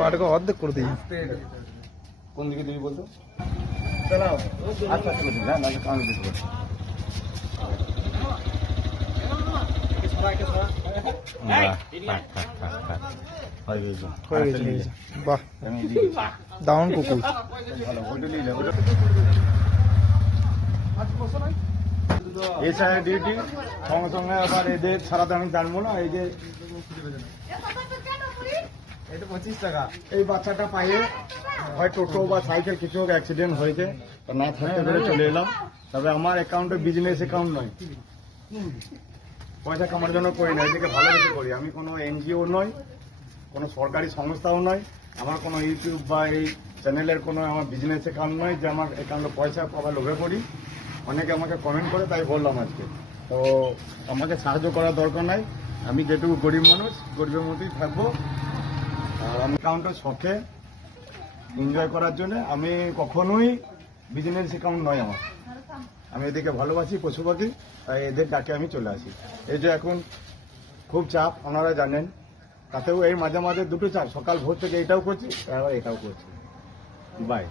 পাটকে অর্ধেক করে দিই। কোন দিকে দিবি বলতো? চালাও। আচ্ছা চলে দিন, হ্যাঁ, নাহলে কামে দিতে পারি। হয়ে গেছে। বাহ, দারুণ কুকুর। এই সাইড ডিউটি সঙ্গে সঙ্গে আবার এদের ছাড়াতে আমি জানবো না। এই যে 25 টাকা এই বাচ্চাটা পাইয়ে হয় টোটো বা সাইকেল কিছু হোক অ্যাক্সিডেন্ট হয়েছে, তো না থাকতে পেরে চলে এলাম। তবে আমার অ্যাকাউন্টে বিজনেস অ্যাকাউন্ট নয়, পয়সা কামার জন্য করি না, এদিকে ভালোবেসে করি। আমি কোনো এনজিও নয়, কোনো সরকারি সংস্থাও নয়, আমার কোনো ইউটিউব বা এই চ্যানেলের কোনো আমার বিজনেস অ্যাকাউন্ট নয় যে আমার অ্যাকাউন্টে পয়সা পাওয়া লোভে করি। অনেকে আমাকে কমেন্ট করে, তাই বললাম আজকে। তো আমাকে সাহায্য করার দরকার নাই, আমি যেটুকু গরিব মানুষ গরিবের মতোই থাকবো। আর আমি অ্যাকাউন্টটা শখে এনজয় করার জন্য, আমি কখনোই বিজনেস অ্যাকাউন্ট নয় আমার। আমি এদিকে ভালোবাসি পশু পাখি, তাই এদের ডাকে আমি চলে আসি। এই যে এখন খুব চাপ, আপনারা জানেন, তাতেও এই মাঝে মাঝে দুটো চাপ, সকাল ভোর থেকে এটাও করছি, আবার এটাও করছি। বাই।